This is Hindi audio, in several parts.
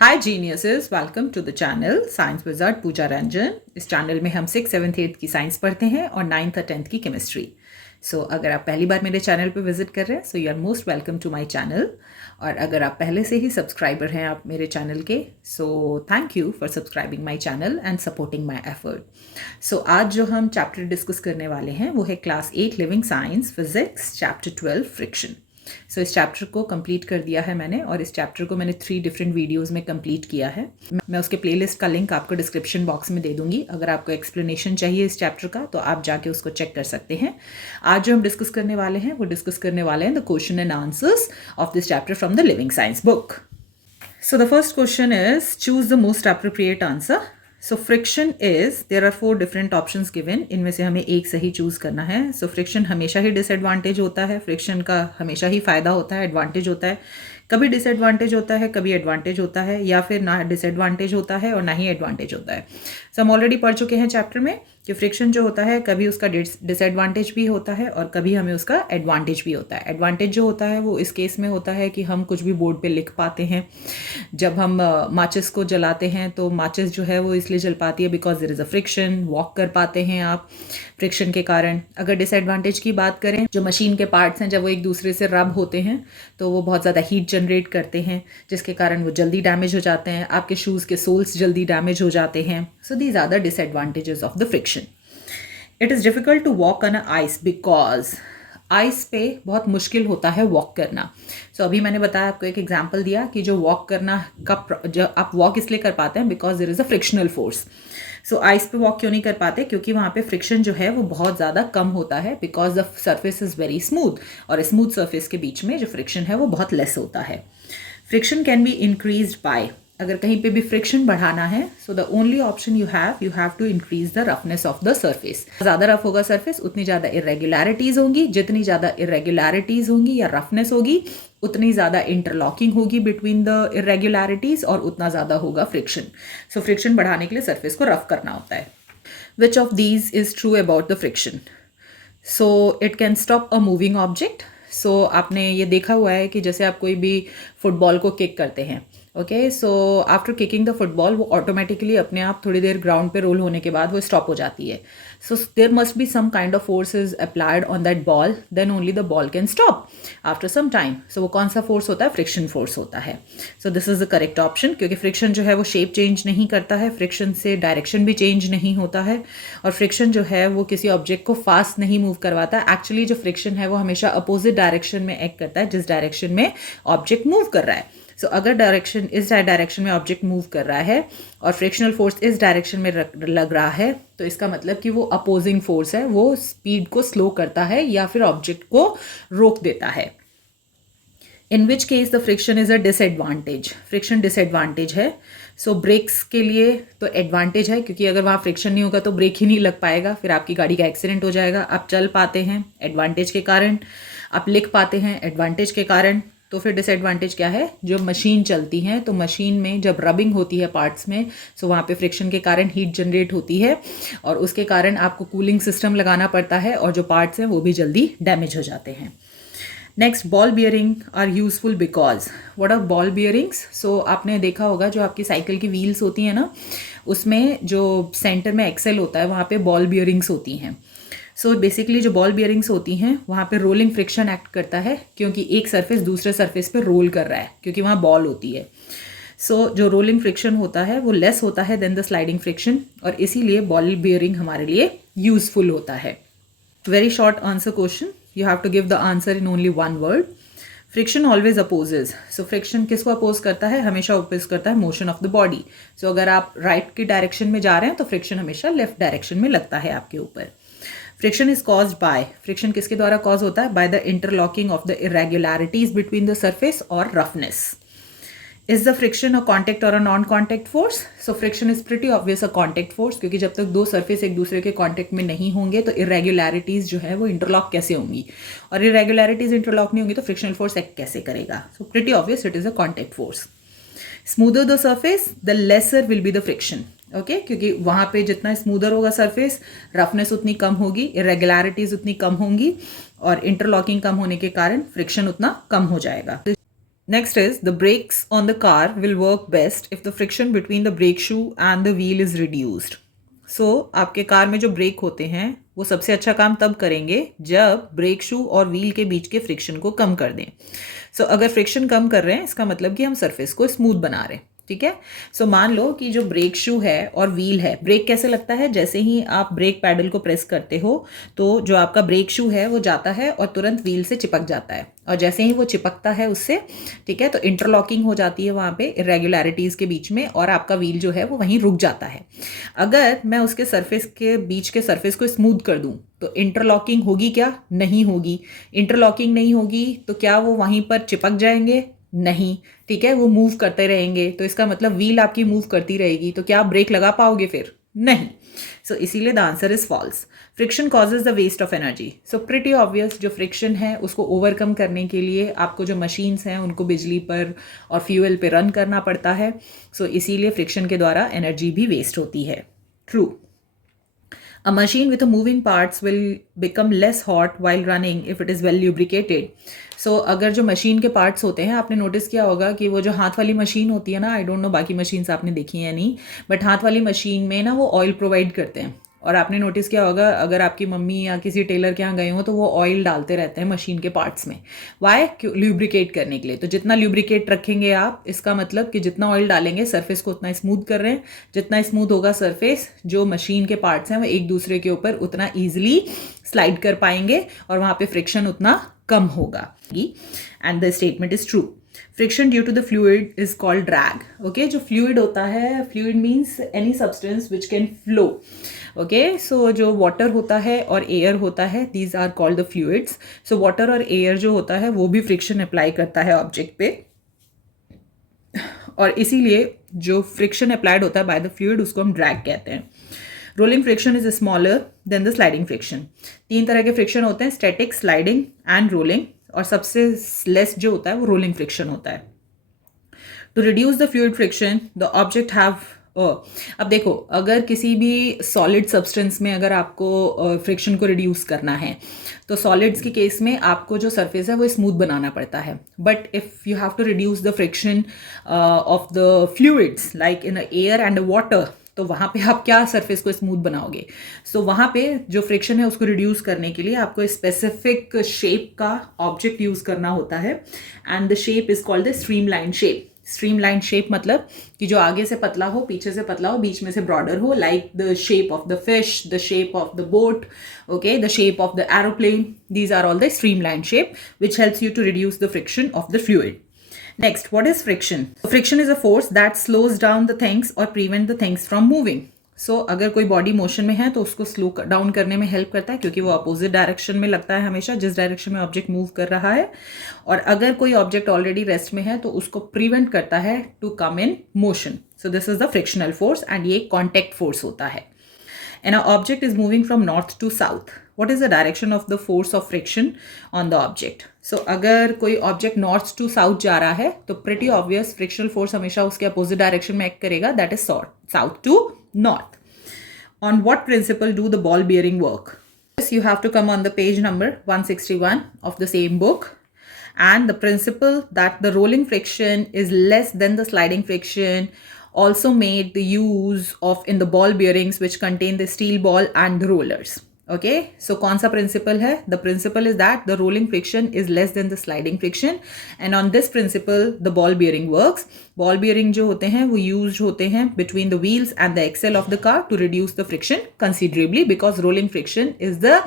Hi geniuses, welcome to the channel science wizard Puja Ranjan. इस चैनल में हम 6th, 7th, 8th की साइंस पढ़ते हैं और 9th और 10th की केमिस्ट्री। अगर आप पहली बार मेरे चैनल पे विजिट कर रहे हैं, you are most welcome to my channel. और अगर आप पहले से ही सब्सक्राइबर हैं आप मेरे चैनल के, thank you for subscribing my channel and supporting my effort. आज जो हम चैप्टर डिस्कस करने वाले हैं वो है class 8 living science physics chapter 12 friction. इस चैप्टर को कंप्लीट कर दिया है मैंने, और इस चैप्टर को मैंने 3 डिफरेंट वीडियोस में कंप्लीट किया है। मैं उसके प्लेलिस्ट का लिंक आपको डिस्क्रिप्शन बॉक्स में दे दूंगी। अगर आपको एक्सप्लेनेशन चाहिए इस चैप्टर का तो आप जाके उसको चेक कर सकते हैं। आज जो हम डिस्कस करने वाले हैं वो डिस्कस करने वाले हैं the question and answers of this chapter from the living science book. The first question is choose the most appropriate answer. Friction is, there are 4 different options given, इनमें से हमें एक सही चूज करना है। फ्रिक्शन हमेशा ही डिसएडवांटेज होता है, फ्रिक्शन का हमेशा ही फायदा होता है, एडवांटेज होता है। कभी डिसएडवांटेज होता है, कभी एडवांटेज होता है, या फिर ना डिसएडवांटेज होता है और ना ही एडवांटेज होता है। हम ऑलरेडी पढ़ चुके हैं चैप्टर में कि फ्रिक्शन जो होता है कभी उसका डिसएडवांटेज भी होता है और कभी हमें उसका एडवांटेज भी होता है। एडवांटेज जो होता है वो इस केस में होता है कि हम कुछ भी बोर्ड पे लिख पाते हैं। जब हम माचिस को जलाते हैं तो माचिस जो है वो इसलिए जल पाती है because there is a friction. Walk कर पाते हैं आप फ्रिक्शन के कारण। अगर डिसएडवांटेज की बात करें, जो मशीन के पार्ट्स हैं जब वो एक दूसरे से रब होते हैं तो वो बहुत ज़्यादा हीट जनरेट करते हैं, जिसके कारण वो जल्दी डैमेज हो जाते हैं। आपके शूज़ के सोल्स जल्दी डैमेज हो जाते हैं। These are the disadvantages of the friction. It is difficult to walk on ice because ice पे बहुत मुश्किल होता है वॉक करना। अभी मैंने बताया, आपको एक एग्जांपल दिया कि जो वॉक करना का जो आप वॉक इसलिए कर पाते हैं because there is a frictional force. Ice पे वॉक क्यों नहीं कर पाते? क्योंकि वहाँ पे फ्रिक्शन जो है वो बहुत ज़्यादा कम होता है because the surface is very smooth, और स्मूथ सर्फेस के बीच में जो फ्रिक्शन है वो बहुत लेस होता है। Friction can be increased by, अगर कहीं पे भी फ्रिक्शन बढ़ाना है the only option you have to increase the roughness of the surface. ज़्यादा रफ होगा सरफेस, उतनी ज़्यादा इरेगुलरिटीज़ होंगी। जितनी ज़्यादा इरेगुलरिटीज़ होंगी या रफनेस होगी, उतनी ज़्यादा इंटरलॉकिंग होगी बिटवीन द इरेगुलरिटीज़, और उतना ज़्यादा होगा फ्रिक्शन। फ्रिक्शन बढ़ाने के लिए सरफेस को रफ करना होता है। Which of these is true about the friction? It can stop a moving object. आपने ये देखा हुआ है कि जैसे आप कोई भी फुटबॉल को किक करते हैं, okay, after kicking the football वो ऑटोमेटिकली अपने आप थोड़ी देर ग्राउंड पे रोल होने के बाद वो स्टॉप हो जाती है। There must be some kind of force is applied on that ball, then only the ball can stop after some time. वो कौन सा फोर्स होता है? फ्रिक्शन फोर्स होता है। This is the correct option, क्योंकि फ्रिक्शन जो है वो शेप चेंज नहीं करता है, फ्रिक्शन से डायरेक्शन भी चेंज नहीं होता है, और फ्रिक्शन जो है वो किसी ऑब्जेक्ट को फास्ट नहीं मूव करवाता। एक्चुअली जो फ्रिक्शन है वो हमेशा अपोजिट डायरेक्शन में एक्ट करता है जिस डायरेक्शन में ऑब्जेक्ट मूव कर रहा है। अगर डायरेक्शन इस डायरेक्शन में ऑब्जेक्ट मूव कर रहा है और फ्रिक्शनल फोर्स इस डायरेक्शन में लग रहा है, तो इसका मतलब कि वो अपोजिंग फोर्स है, वो स्पीड को स्लो करता है या फिर ऑब्जेक्ट को रोक देता है। In which case the friction is a disadvantage, friction disadvantage है। ब्रेक्स के लिए तो एडवांटेज है, क्योंकि अगर वहाँ फ्रिक्शन नहीं होगा तो ब्रेक ही नहीं लग पाएगा, फिर आपकी गाड़ी का एक्सीडेंट हो जाएगा। आप चल पाते हैं एडवांटेज के कारण, आप लिख पाते हैं एडवांटेज के कारण। तो फिर डिसएडवांटेज क्या है? जो मशीन चलती हैं तो मशीन में जब रबिंग होती है पार्ट्स में, वहाँ पे फ्रिक्शन के कारण हीट जनरेट होती है, और उसके कारण आपको कूलिंग सिस्टम लगाना पड़ता है, और जो पार्ट्स हैं वो भी जल्दी डैमेज हो जाते हैं। Next, ball bearing are useful because, what are ball bearings? आपने देखा होगा जो आपकी साइकिल की व्हील्स होती हैं ना, उसमें जो सेंटर में एक्सेल होता है वहाँ पे बॉल बियरिंग्स होती हैं। बेसिकली जो बॉल बियरिंग्स होती हैं वहाँ पे रोलिंग फ्रिक्शन एक्ट करता है, क्योंकि एक सरफेस दूसरे सरफेस पे रोल कर रहा है, क्योंकि वहाँ बॉल होती है। जो रोलिंग फ्रिक्शन होता है वो लेस होता है देन द स्लाइडिंग फ्रिक्शन, और इसीलिए बॉल बियरिंग हमारे लिए यूजफुल होता है। Very short answer question, you have to give the answer in only one word. Friction always opposes. Friction किसको अपोज करता है? हमेशा अपोज करता है मोशन ऑफ द बॉडी। अगर आप राइट की डायरेक्शन में जा रहे हैं तो फ्रिक्शन हमेशा लेफ्ट डायरेक्शन में लगता है आपके ऊपर। Friction is caused by, friction किसके द्वारा कॉज होता है? By the interlocking of the irregularities between the surface और roughness. Is the friction a contact और a non contact force? Friction is pretty obvious a contact force, क्योंकि जब तक दो सरफेस एक दूसरे के कॉन्टेक्ट में नहीं होंगे तो इरेगुलरिटीज जो है वो इंटरलॉक कैसे होंगी, और इरेगुलरिटीज इंटरलॉक नहीं होंगी तो फ्रिक्शनल फोर्स एक्ट कैसे करेगा? Pretty obvious it is a contact force. Smoother the surface the lesser will be the friction, okay, क्योंकि वहाँ पे जितना स्मूदर होगा सरफेस, रफनेस उतनी कम होगी, इरेगुलरिटीज उतनी कम होंगी, और इंटरलॉकिंग कम होने के कारण फ्रिक्शन उतना कम हो जाएगा। Next is the brakes on the car will work best if the friction between the brake shoe and the wheel is reduced. So आपके कार में जो ब्रेक होते हैं वो सबसे अच्छा काम तब करेंगे जब ब्रेक शू और व्हील के बीच के फ्रिक्शन को कम कर दें. सो अगर फ्रिक्शन कम कर रहे हैं इसका मतलब कि हम सरफेस को स्मूथ बना रहे हैं. ठीक है. सो मान लो कि जो ब्रेक शू है और व्हील है, ब्रेक कैसे लगता है, जैसे ही आप ब्रेक पैडल को प्रेस करते हो तो जो आपका ब्रेक शू है वो जाता है और तुरंत व्हील से चिपक जाता है, और जैसे ही वो चिपकता है उससे, ठीक है, तो इंटरलॉकिंग हो जाती है वहाँ पे इरेगुलरिटीज़ के बीच में और आपका व्हील जो है वो वहीं रुक जाता है. अगर मैं उसके सरफेस के बीच के सरफेस को स्मूथ कर दूँ तो इंटरलॉकिंग होगी क्या? नहीं होगी. इंटरलॉकिंग नहीं होगी तो क्या वो वहीं पर चिपक जाएंगे? नहीं. ठीक है, वो मूव करते रहेंगे, तो इसका मतलब व्हील आपकी मूव करती रहेगी, तो क्या आप ब्रेक लगा पाओगे फिर? नहीं. सो इसीलिए the answer is false. Friction causes the waste of energy. So pretty obvious, जो फ्रिक्शन है उसको ओवरकम करने के लिए आपको जो मशीन्स हैं उनको बिजली पर और फ्यूल पे रन करना पड़ता है. सो इसीलिए फ्रिक्शन के द्वारा एनर्जी भी वेस्ट होती है. True. A machine with a moving parts will become less hot while running if it is well lubricated. So अगर जो मशीन के पार्ट्स होते हैं, आपने नोटिस किया होगा कि वो जो हाथ वाली मशीन होती है ना, आई डोंट नो बाकी मशीन्स आपने देखी हैं या नहीं, बट हाथ वाली मशीन में ना वो ऑयल प्रोवाइड करते हैं. और आपने नोटिस किया होगा अगर आपकी मम्मी या किसी टेलर के यहाँ गए हो तो वो ऑयल डालते रहते हैं मशीन के पार्ट्स में. वाई? ल्यूब्रिकेट करने के लिए. तो जितना ल्यूब्रिकेट रखेंगे आप, इसका मतलब कि जितना ऑयल डालेंगे सरफेस को उतना स्मूथ कर रहे हैं. जितना स्मूथ होगा सरफेस, जो मशीन के पार्ट्स हैं वो एक दूसरे के ऊपर उतना ईजिली स्लाइड कर पाएंगे और वहाँ पे फ्रिक्शन उतना कम होगा. And the statement is true. Friction due to the fluid is called drag. Okay, जो फ्लूइड होता है, fluid means any substance which can flow. Okay, so जो वाटर होता है और एयर होता है, these are called the fluids. So water और एयर जो होता है वो भी फ्रिक्शन अप्लाई करता है ऑब्जेक्ट पे, और इसीलिए जो फ्रिक्शन अप्लाइड होता है बाय द फ्लूइड उसको हम ड्रैग कहते हैं. Rolling friction is smaller than the sliding friction. 3 तरह के फ्रिक्शन होते हैं, स्टैटिक, स्लाइडिंग एंड रोलिंग, और सबसे लेस जो होता है वो रोलिंग फ्रिक्शन होता है. To reduce the fluid friction the object have. अब देखो, अगर किसी भी सॉलिड सब्सटेंस में अगर आपको फ्रिक्शन को रिड्यूस करना है तो सॉलिड्स के केस में आपको जो सरफेस है वो स्मूथ बनाना पड़ता है. But if you have to reduce the friction of the fluids like in air and water, तो वहाँ पे आप क्या सरफेस को स्मूथ बनाओगे? सो वहाँ पे जो फ्रिक्शन है उसको रिड्यूस करने के लिए आपको स्पेसिफिक शेप का ऑब्जेक्ट यूज़ करना होता है, and the shape is called the streamline shape. Streamline shape मतलब कि जो आगे से पतला हो, पीछे से पतला हो, बीच में से ब्रॉडर हो, like the shape of the fish, the shape of the boat, okay, the shape of the aeroplane. These are all the streamlined shape which helps you to reduce the friction of the fluid. Next, what is friction? Friction is a force that slows down the things or prevent the things from moving. सो अगर कोई बॉडी मोशन में है तो उसको स्लो डाउन करने में हेल्प करता है, क्योंकि वो अपोजिट डायरेक्शन में लगता है हमेशा, जिस डायरेक्शन में ऑब्जेक्ट मूव कर रहा है. और अगर कोई ऑब्जेक्ट ऑलरेडी रेस्ट में है तो उसको प्रिवेंट करता है to come in motion. So this is the frictional force, and ये कॉन्टैक्ट फोर्स होता है. And an object is moving from north to south. What is the direction of the force of friction on the object? So अगर कोई ऑब्जेक्ट नॉर्थ टू साउथ जा रहा है तो pretty obvious फ्रिक्शनल फोर्स हमेशा उसके अपोजिट डायरेक्शन में एक्ट करेगा, that is south to north. On what principle do the ball bearing work? Yes, you have to come on the page number 161 of the same book. And the principle that the rolling friction is less than the sliding friction also made the use of in the ball bearings which contain the steel ball and the rollers. Okay, so कौन सा principle है? The principle is that the rolling friction is less than the sliding friction, and on this principle the ball bearing works. Ball bearing जो होते हैं वो used होते हैं between the wheels and the axle of the car to reduce the friction considerably, because rolling friction is the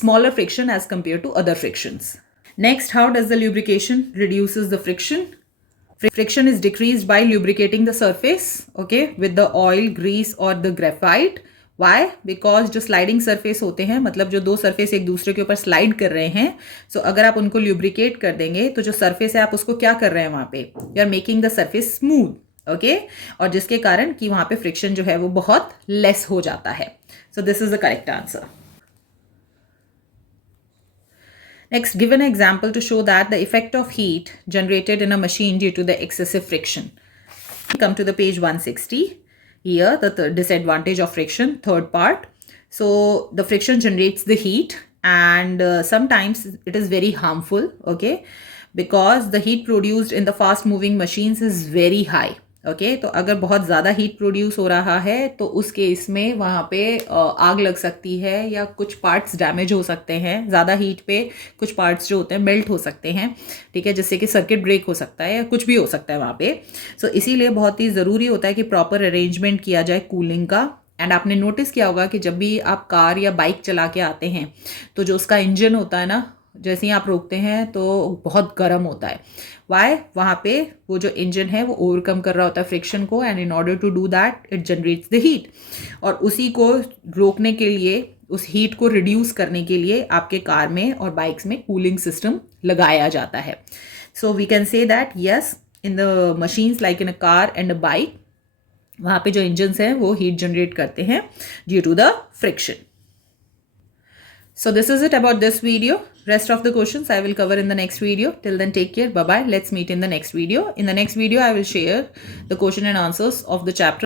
smaller friction as compared to other frictions. Next, how does the lubrication reduces the friction? Friction is decreased by lubricating the surface, okay, with the oil, grease or the graphite. Why? Because जो स्लाइडिंग सरफेस होते हैं, मतलब जो दो सरफेस एक दूसरे के ऊपर स्लाइड कर रहे हैं, सो अगर आप उनको ल्यूब्रिकेट कर देंगे तो जो सरफेस है आप उसको क्या कर रहे हैं वहाँ पे? You are making the surface smooth, okay, और जिसके कारण कि वहाँ पे फ्रिक्शन जो है वो बहुत लेस हो जाता है. सो this is the correct answer. Next, give an example to show that the effect of heat generated in a machine due to the excessive friction. Come to the page 160. Here, the disadvantage of friction, third part. So, the friction generates the heat, and sometimes it is very harmful, okay, because the heat produced in the fast moving machines is very high. Okay तो अगर बहुत ज़्यादा हीट प्रोड्यूस हो रहा है तो उस केस में वहाँ पे आग लग सकती है या कुछ पार्ट्स डैमेज हो सकते हैं. ज़्यादा हीट पे कुछ पार्ट्स जो होते हैं मेल्ट हो सकते हैं, ठीक है, जिससे कि सर्किट ब्रेक हो सकता है या कुछ भी हो सकता है वहाँ पे. सो इसीलिए बहुत ही ज़रूरी होता है कि प्रॉपर अरेंजमेंट किया जाए कूलिंग का. एंड आपने नोटिस किया होगा कि जब भी आप कार या बाइक चला के आते हैं तो जो उसका इंजन होता है ना, जैसे ही आप रोकते हैं तो बहुत गर्म होता है. वाई? वहाँ पे वो जो इंजन है वो ओवरकम कर रहा होता है फ्रिक्शन को, and in order to do that it generates the heat. और उसी को रोकने के लिए, उस हीट को रिड्यूस करने के लिए आपके कार में और बाइक्स में कूलिंग सिस्टम लगाया जाता है. So we can say that yes, in the machines like in a car and a bike, वहाँ पे जो इंजन्स हैं वो हीट जनरेट करते हैं due to the friction. So this is it about this video. Rest of the questions I will cover in the next video. Till then, take care. Bye bye. Let's meet in the next video. In the next video, I will share the question and answers of the chapter